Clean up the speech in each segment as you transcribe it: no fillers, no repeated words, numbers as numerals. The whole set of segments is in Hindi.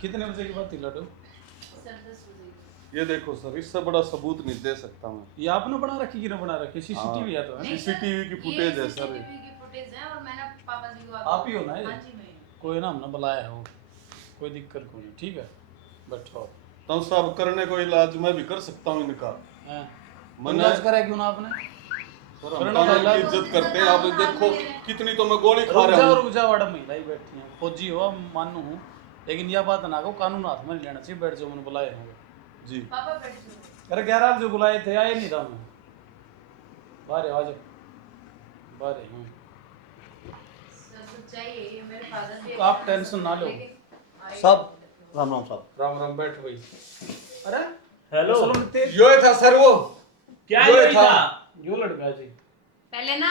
कितने बजे की बात थी लड्डू? ये देखो सर, इससे बड़ा सबूत नहीं दे सकता मैं। ये आपने बना रखी कि ना बना रखी? सीसीटीवी है तो है। सीसीटीवी की फुटेज है सर। सीसीटीवी की फुटेज है और मैंने पापा जी को आप ही हो ना ये? हाँ जी मैं ही हूँ। कोई ना हमने बुलाया हो, कोई दिक्कत कोई नहीं, ठीक है बैठो। तो साहब करने को इलाज मैं भी कर सकता हूँ इनका। मैंने इलाज करा क्यों ना आपने? सर हम कानून की इज्जत करते हैं। आप देखो कितनी तो मैं गोली खा रहा हूँ। रुक जाओ मैडम, महिला ही बैठी हैं, फौजी हो मानू हूँ, लेकिन यह बात ना को कानून हाथ में नहीं लेना चाहिए। बैठ जाओ, मैंने बुलाए हैं जी। पापा बैठ जाओ। अरे 11 जो बुलाए थे आए नहीं था मैं। बाहर आ जाओ, बाहर हैं। सर सच्चाई है ये, मेरे फादर भी आप टेंशन ना लो। सब राम राम साहब। राम राम, बैठ भाई। अरे हेलो, यो था सर वो। क्या यो ये था। यो लड़का जी। पहले ना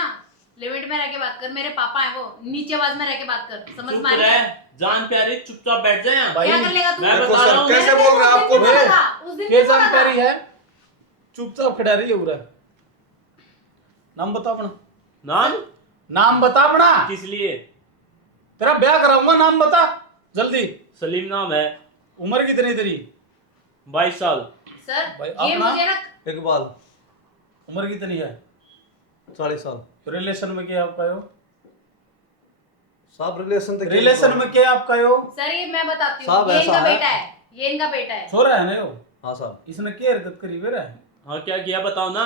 लिमिट में रह के बात कर, मेरे पापा है वो, नीचे आवाज में रह के बात कर, समझ चुप में आ रहे, रहा है? जान प्यारी चुपचाप बैठ जाए यहाँ। क्या कर लेगा तू? मैं देखो बता सर, रहा हूँ। कैसे बोल रहे हैं आपको उस दिन मेरे? नहीं पता, उस दिन के नहीं जान पता प्यारी था। है, चुपचाप खड़ा रही है उरा। नाम बता अपना। नाम नाम बता अपना। किस लिए? तेरा ब्याह कराऊंगा, नाम बता जल्दी। सलीम नाम है। उम्र कितनी तेरी? 22 साल। सर भाई, ये अपना- मुझे ना इकबाल उम्र कितनी है? 40 साल। रिलेशन में क्या आपका हो? साहब रिलेशन रिलेशन में क्या आपका हो? सर ये मैं बताती साहब, हूँ, ये ऐसा इनका है। बेटा है, ये इनका बेटा है। छोरा है ना यो? हाँ साहब। इसने क्या हरकत करी बेरा? हाँ क्या किया बताओ ना।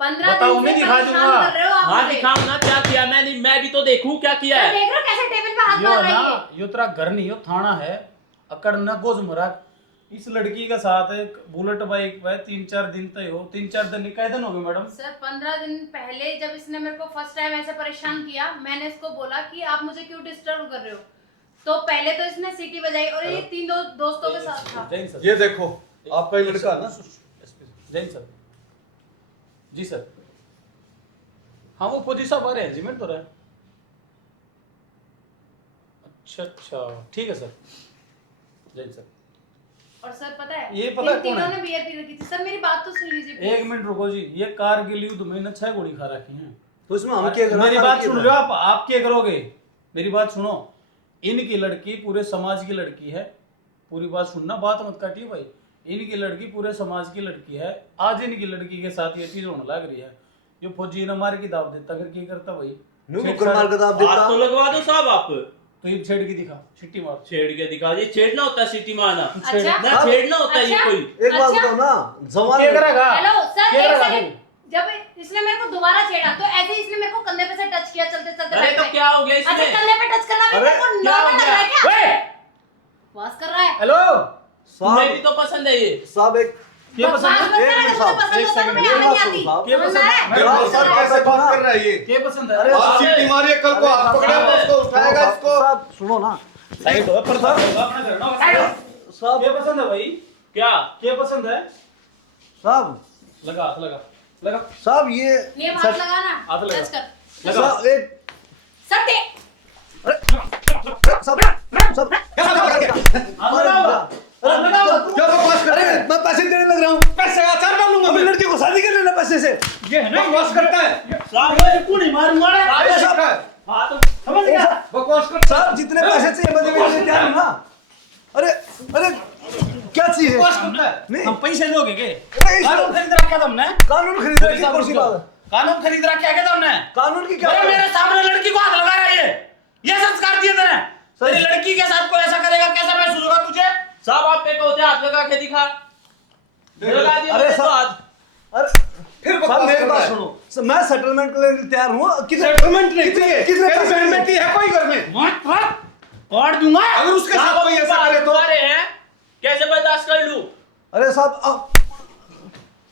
15 बताओ, दिन मैं से दिखा परेशान दूंगा। कर रहे हो आप हाँ मुझे। दिखाओ ना क्या किया। मैं भी तो देखूं क्या किया सर है। देख रहे हो कैसे टेबल पे हाथ यो मार रही ना, है? यो तेरा घर नहीं हो, थाना है। अकड़ न गोजमरा इस लड़की के साथ एक बुलेट बाइक पे 3-4 दिन तय हो। 3-4 दिन कै दिन हो गए मैडम? सर 15 दिन पहले जब इसने मेरे को फर्स्ट टाइम ऐसे परेशान किया, मैंने इसको बोला कि आप मुझे क्यों डिस्टर्ब कर रहे हो। तो पहले तो इसने सीटी बजाई और ये 3 दोस्तों के साथ था। जैन सर, ये देखो आपका ही लड़का ना। जैन सर जी सर। हाँ वो फौजी साहब आ रहे हैं जी, मिनट तो रहे। अच्छा ठीक है सर। जैन सर। और सर पता है ये पता है इन कौन तीनों है? ने बियर पी रखी थी। सर मेरी बात तो सुन लीजिए please। 1 मिनट रुको जी। ये कारगिल युद्ध में न 6 गोली खा रखी हैं। तो इसमें हम क्या करें? मेरी बात सुन लो आप क्या करोगे? मेरी बात सुनो। इनकी लड़की पूरे समाज की लड़की है। पूरी बात सुनना, बात मत काटिए भाई। इनकी लड़की पूरे समाज की लड़की है। आज इनकी लड़की के साथ ये चीज होने लग रही है। जो फौजी ने मार की दाव देता, फिर क्या करता भाई? मार के दाब देता। हाथ तो लगवा दो साहब आप। तो ये छेड़ की दिखा, छिट्टी मार। छेड़ के दिखा दिए। छेड़ना होता है सीटी मारना। अच्छा ना छेड़ना होता है ये अच्छा? कोई। एक बात अच्छा? बताओ ना, जवान क्या करेगा? हेलो सर क्या एक करेगा सेकंड। जब इसने मेरे को दोबारा छेड़ा तो ऐसे ही इसने मेरे को कंधे पे से टच किया चलते चलते। अरे बैठ तो पे। क्या हो गया अच्छा इसमें? कंधे पे टच करना भी अरे, मेरे को क्या हो नॉर्मल लग रहा है क्या? ओए बस कर रहा है। हेलो, तुम्हें भी साहब। तो पसंद है ये। साहब एक क्या बकवास पसंद मत है? करा, एक अगर तुम्हें पसंद एक होता तो सेकंड, मैं एक यहाँ नहीं बात आती। सुनो साहब। क्या समझ पसंद में आ है? रहा है? मेरे बात को सर सुनो। कैसे बात कर रहा है ये? क्या पसंद है? अरे आप सीटी मारिए, कल को हाथ पकड़ेगा तो उसको उठाएगा इसको। साहब सुनो ना साइड हो, पर साहब अपना करना होगा। साहब। क्या पसंद है भाई? क्या क्या पसंद है? साहब लगा हाथ लगा लगा साहब ये ये हाथ लगाना, हाथ लगा। टच कर। लगा। साहब एक सर दे। सब सब हाथ लगा। अरे क्या बकवास कर अरे रहे हैं? मैं पैसे देने लग रहा हूँ। पैसे आचार डालूंगा अपनी मैं। लड़की को शादी कर लेना पैसे से। ये है ना बकवास करता है। साहब ये कूड़ी मारूंगा रे। ये साहब। सीखा है। हाँ तो समझ गया? बकवास करता है। साहब जितने पैसे चाहिए मैं देने के लिए तैयार हूँ ना। अरे अरे क्या चीज है? बकवास करता है। नहीं हम पैसे दोगे के? अरे इस- कानून खरीद रखा तुमने? कानून खरीद रखी कौन सी बात है? कानून खरीद रखा क्या तुमने? कानून की क्या अरे बात है? मेरे सामने लड़की को हाथ लगा रहा है ये संस्कार दिए तेरे? तेरी लड़की के साथ कोई ऐसा करेगा, कैसा महसूस होगा तुझे? साहब आप पे कहते हाथ लगा के दिखा। लगा दिया अरे मैंने तो साहब। हाथ। अरे फिर साहब बकवास मेरी कर रहा बात है। सुनो। मैं सेटलमेंट के लिए तैयार हूँ। सेटलमेंट नहीं चाहिए। कितने मेरी पैसे सेटलमेंट है कोई घर में? काट दूंगा। अगर उसके साथ कोई ऐसा करे तो? तुम्हारे हैं कैसे बर्दाश्त कर लूं? अरे साहब अब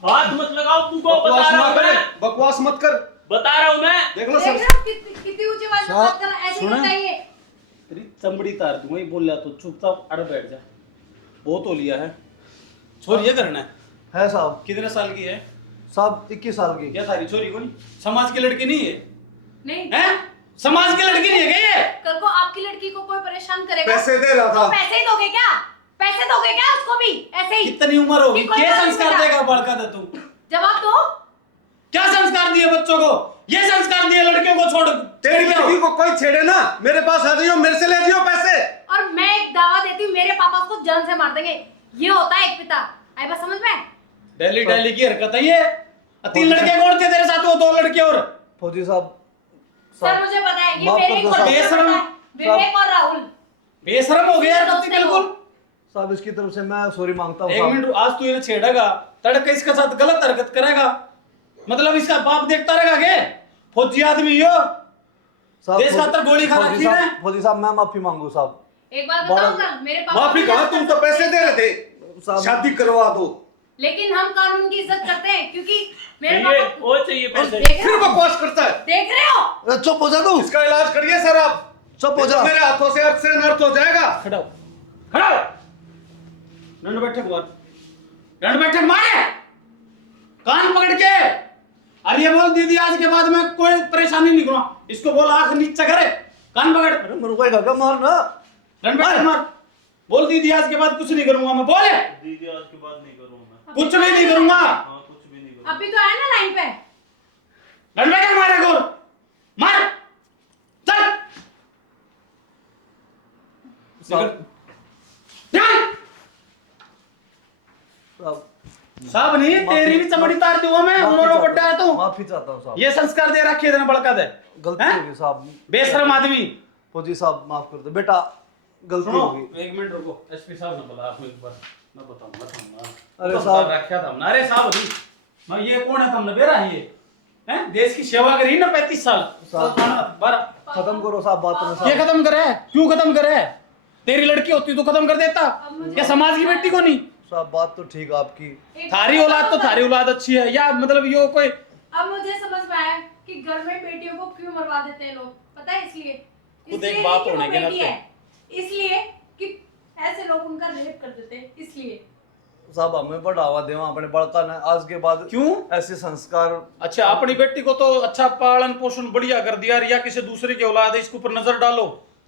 हाथ मत लगाओ, तुमको बता बकवास रहा मत हूं कर। मैं। बकवास मत कर। बता रहा हूं मैं। देख लो देख सर। रहे हो कितनी ऊंची आवाज में बात कर रहा है? ऐसे ही सुना? बताइए। तेरी चमड़ी तार दूंगा। ये बोल रहा तो चुपचाप अड़ बैठ जा। बहुत हो लिया है। छोरी ये करना है। है साहब। कितने साल की है? साहब 21 साल की। क्या थारी छोरी को नहीं? समाज की लड़की नहीं है? नहीं हैं? समाज की लड़की नहीं है क्या ये? कल को आपकी लड़की को कोई परेशान करेगा पैसे दे रहा तो था। पैसे ही दोगे क्या? पैसे दोगे क्या उसको भी ऐसे ही? कितनी उम्र होगी? कि कोई क्या बात संस्कार नहीं देगा बड़का दे तू? जवाब दो। क्या संस्कार दिए बच्चों को? ये संस्कार दिए लड़कियों को छोड़ तेरी लड़की को कोई छेड़े ना, मेरे पास आ जाइयो, मेरे से ले जाइयो पैसे। और मैं एक दावा देती हूँ, मेरे पापा उसको जान से मार देंगे। ये होता है एक पिता। आई बात समझ में? डेली डेली की हरकत है ये। 3 लड़के कौन थे तेरे साथ? वो 2 लड़के और फौजी साहब सर मुझे पता है, ये माफ मेरे कर दो को साहब। बेशरम। विवेक और राहुल बेशरम हो गया यार दोस्त तुम है वो। बिल्कुल। साहब इसकी तरफ से मैं सॉरी मांगता हूँ एक साहब। मिनट, आज तू इन्हें छेड़ेगा, तड़के इसके साथ गलत हरकत करेगा, मतलब इसका बाप देखता रहेगा के फौजी आदमी हो साहब, देश खातर गोली खा रखी है। फौजी साहब मैं माफी मांगू साहब। एक बात बताऊं ना, मेरे पापा माफी भी कहा, इज्जत तुम तो करते पैसे हैं। दे रहे थे साहब शादी करवा दो, लेकिन हम कानून की इज्जत करते हैं, क्योंकि मेरे चाहिए पापा वो चाहिए पैसे। देख रहे फिर हो? बकवास करता है। देख रहे हो? अरे चुप हो जा तू, इसका इलाज करिए सर आप, चुप हो जा। मेरे हाथों से अर्थ से अनर्थ हो जाएगा। खड़ा हो, खड़ा हो। दंड बैठक मार, दंड बैठक मारे, कान पकड़ के। अरे ये बोल दीदी आज के बाद मैं कोई परेशानी नहीं करूंगा, इसको बोल आंख नीचे करे, कान पकड़, अरे मेरे को एक मार ना। दंड बैठक मार। बोल दीदी आज के बाद कुछ नहीं करूंगा मैं, बोले दीदी आज के बाद नहीं करूंगा मैं। कुछ भी नहीं करूंगा। हाँ कुछ भी नहीं करूंगा। अभी तो आया ना लाइन पे। दंड बैठक मारे गोर, मार, चल साहब ध्यान। साहब साहब नहीं, तेरी भी चमड़ी तार दूंगा मैं, उन्होंने बड्डा है तू। माफी चाहता हूँ साहब, ये संस्कार दे रखे इधर बड़का दे, गलती हैं? होगी साहब। बेशरम आदमी। फौजी साहब माफ कर दो बेटा, गलती सुनो, होगी। 1 मिनट रुको, एसपी साहब ने बोला आपको एक बार, मैं बताऊंगा। अरे साहब। रखा था हमने। अरे साहब नहीं, मैं ये कौन है तुमने बेरा है ये, हैं? देश की सेवा करी ना 35 साल। साहब। 12 खत्म करो साहब बात में ये साहब। खत्म करे, क्यों खत्म करे? तेरी लड़की होती तो खत्म कर देता, या समाज की बेटी को नहीं? साहब बात तो ठीक है आपकी। थारी औलाद तो थारी औलाद अच्छी है, या मतलब यो कोई अब मुझे समझ में आया कि घर में बेटियों को क्यों मरवा देते हैं लोग। पता है इसलिए, खुद एक इसलिए बाप कि वो होने के बेटी नाते। है, इसलिए कि ऐसे लोग उनका रेप कर देते हैं, इसलिए। साहब हमें बढ़ावा देवा अपने बड़का ने, आज के बाद क्यों? ऐसे संस्कार। अच्छा, अपनी बेटी को तो अच्छा पालन पोषण बढ़िया कर दिया, या किसी दूसरे की औलाद है इसके ऊपर नजर डालो,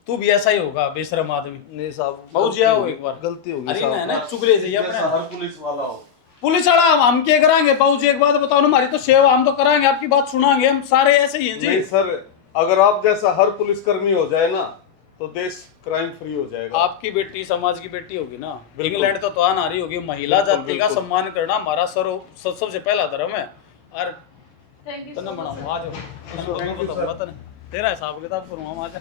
तू भी ऐसा ही होगा बेशरम आदमी। नहीं साहब बहुत गलती जिया हो होगी, एक बार, गलती होगी अरे ना साहब। चुगले जाइए जैसा अपने। हर पुलिस वाला हो। पुलिस वाला हम क्या कराएंगे? बाबू जी एक बात बताओ ना, हमारी तो सेवा हम तो कराएंगे, आपकी बात सुनाएंगे, हम सारे ऐसे ही हैं नहीं जी। सर, अगर आप जैसा हर पुलिसकर्मी हो जाए ना तो देश क्राइम फ्री हो जाएगा। आपकी बेटी समाज की बेटी होगी ना। बिल्कुल। इंग्लैंड तो आ रही होगी, महिला बिल्कुल, जाति का बिल्कुल। सम्मान करना हमारा सबसे पहला धर्म है। और थैंक यू तना सो मच। बनाऊंगा आज, तेरा हिसाब किताब करूंगा आज।